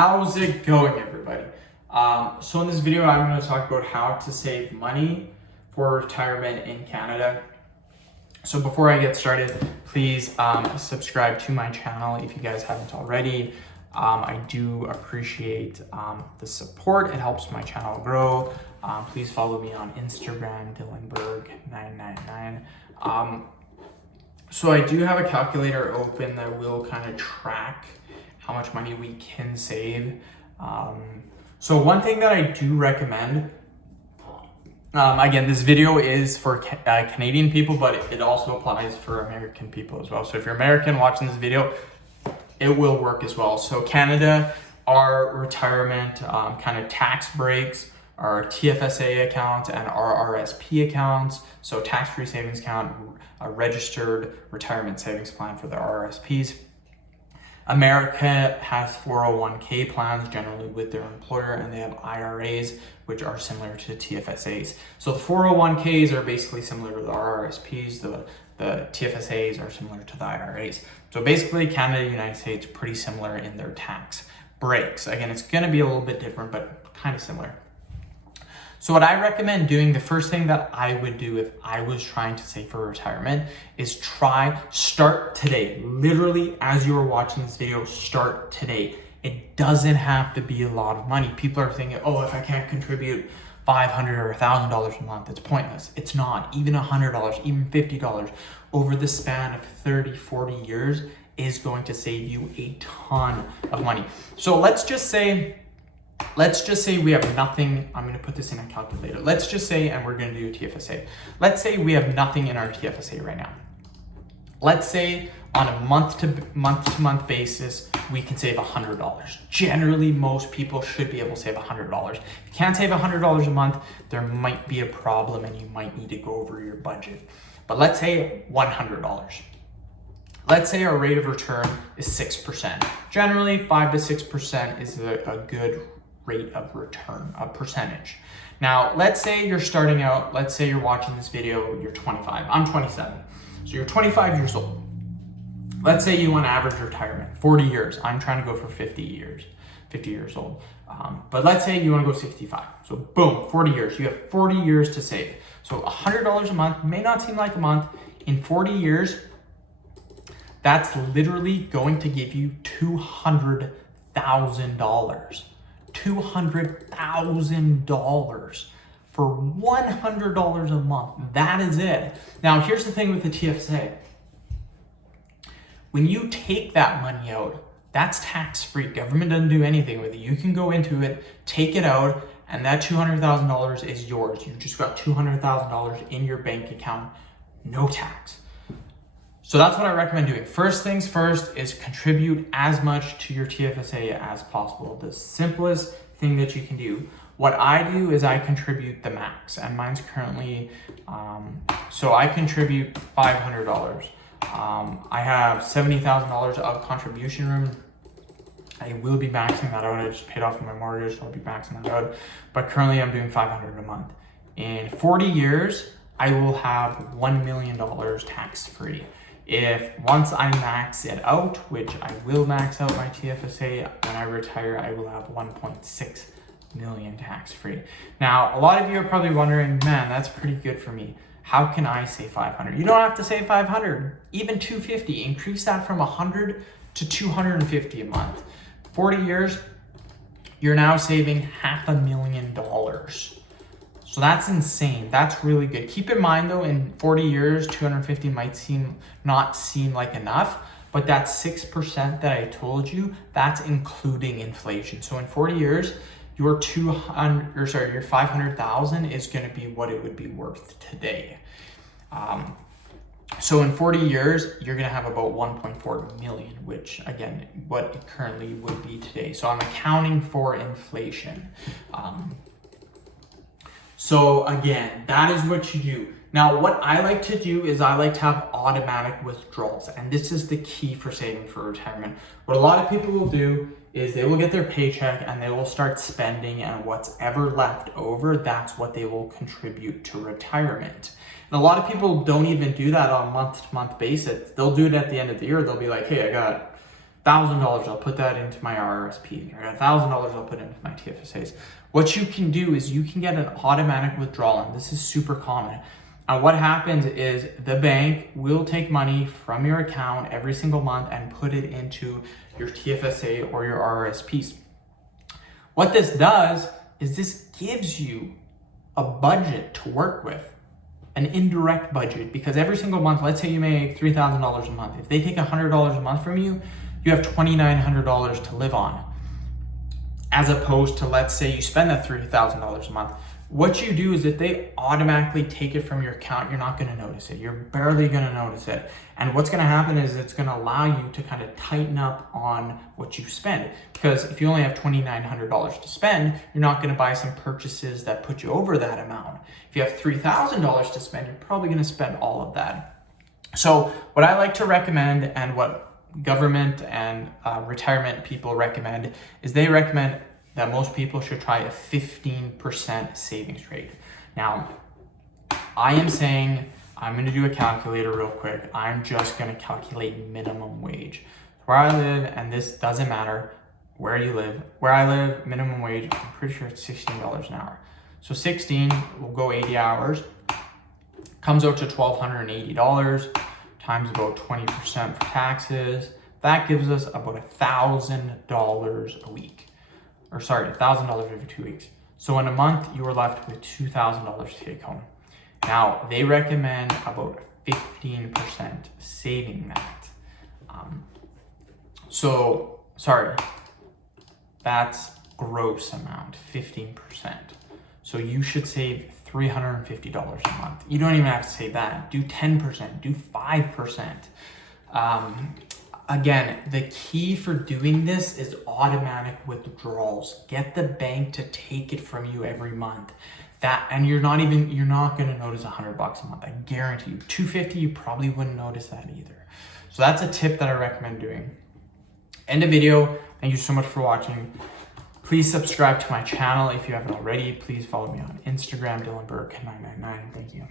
How's it going, everybody? So in this video, I'm going to talk about how to save money for retirement in Canada. So before I get started, please subscribe to my channel if you guys haven't already. I do appreciate the support. It helps my channel grow. Please follow me on Instagram, Dillenberg999. So I do have a calculator open that will kind of track how much money we can save. So one thing that I do recommend, again, this video is for Canadian people, but it also applies for American people as well. So if you're American watching this video, it will work as well. So Canada, our retirement kind of tax breaks, our TFSA account and our RSP accounts. So tax-free savings account, a registered retirement savings plan for the RSPs. America has 401k plans generally with their employer, and they have IRAs, which are similar to TFSAs. So the 401ks are basically similar to the RSPs. The TFSAs are similar to the IRAs. So basically Canada and the United States are pretty similar in their tax breaks. Again, it's gonna be a little bit different, but kind of similar. So what I recommend doing, the first thing that I would do if I was trying to save for retirement is start today. Literally, as you are watching this video, start today. It doesn't have to be a lot of money. People are thinking, oh, if I can't contribute $500 or $1,000 a month, it's pointless. It's not. Even $100, even $50 over the span of 30, 40 years is going to save you a ton of money. So let's just say we have nothing. I'm going to put this in a calculator. Let's just say, and we're going to do a TFSA. Let's say we have nothing in our TFSA right now. Let's say on a month to month basis, we can save $100. Generally, most people should be able to save $100. If you can't save $100 a month, there might be a problem and you might need to go over your budget. But let's say $100. Let's say our rate of return is 6%. Generally, 5 to 6% is a good rate of return, a percentage. Now, let's say you're starting out, let's say you're watching this video, you're 25, I'm 27. So you're 25 years old. Let's say you want average retirement, 40 years. I'm trying to go for 50 years old. But let's say you want to go 65. So boom, 40 years. You have 40 years to save. So $100 a month may not seem like a month. In 40 years, that's literally going to give you $200,000. $200,000 for $100 a month. That is it. Now, here's the thing with the TFSA. When you take that money out, that's tax-free. Government doesn't do anything with it. You can go into it, take it out, and that $200,000 is yours. You just got $200,000 in your bank account, no tax. So that's what I recommend doing. First things first is contribute as much to your TFSA as possible. The simplest thing that you can do. What I do is I contribute the max, and mine's currently, so I contribute $500. I have $70,000 of contribution room. I will be maxing that out. I just paid off my mortgage, so I'll be maxing that out. But currently I'm doing $500 a month. In 40 years, I will have $1 million tax-free. If once I max it out, which I will max out my TFSA, when I retire, I will have 1.6 million tax-free. Now, a lot of you are probably wondering, man, that's pretty good for me. How can I save 500? You don't have to save 500, even 250. Increase that from 100 to 250 a month. 40 years, you're now saving $500,000. So that's insane. That's really good. Keep in mind though, in 40 years, 250 might not seem like enough, but that 6% that I told you, that's including inflation. So in 40 years, your 500,000 is going to be what it would be worth today. So in 40 years, you're going to have about 1.4 million, which again, what it currently would be today. So I'm accounting for inflation. So again, that is what you do. Now, what I like to do is I like to have automatic withdrawals, and this is the key for saving for retirement. What a lot of people will do is they will get their paycheck and they will start spending, and what's ever left over, that's what they will contribute to retirement. And a lot of people don't even do that on a month-to-month basis. They'll do it at the end of the year. They'll be like, hey, I got $1,000, I'll put that into my RRSP, or $1,000 I'll put into my TFSAs. What you can do is you can get an automatic withdrawal, and this is super common. And what happens is the bank will take money from your account every single month and put it into your TFSA or your RRSPs. What this does is this gives you a budget to work with, an indirect budget, because every single month, let's say you make $3,000 a month. If they take $100 a month from you, you have $2,900 to live on. As opposed to, let's say you spend that $3,000 a month. What you do is if they automatically take it from your account, you're not going to notice it. You're barely going to notice it. And what's going to happen is it's going to allow you to kind of tighten up on what you spend. Because if you only have $2,900 to spend, you're not going to buy some purchases that put you over that amount. If you have $3,000 to spend, you're probably going to spend all of that. So what I like to recommend, and what government and retirement people recommend, is they recommend that most people should try a 15% savings rate. Now, I am saying, I'm gonna do a calculator real quick. I'm just gonna calculate minimum wage. Where I live, and this doesn't matter where you live. Where I live, minimum wage, I'm pretty sure it's $16 an hour. So 16, we'll go 80 hours, comes out to $1,280, times about 20% for taxes. That gives us about $1,000 a week. Or sorry, $1,000 every 2 weeks. So in a month, you are left with $2,000 to take home. Now, they recommend about 15% saving that. That's gross amount, 15%. So you should save $350 a month. You don't even have to say that. Do 10%, do 5%. Again, the key for doing this is automatic withdrawals. Get the bank to take it from you every month. And you're not gonna notice $100 a month. I guarantee you. $250, you probably wouldn't notice that either. So that's a tip that I recommend doing. End of video. Thank you so much for watching. Please subscribe to my channel if you haven't already. Please follow me on Instagram, DylanBurke999. Thank you.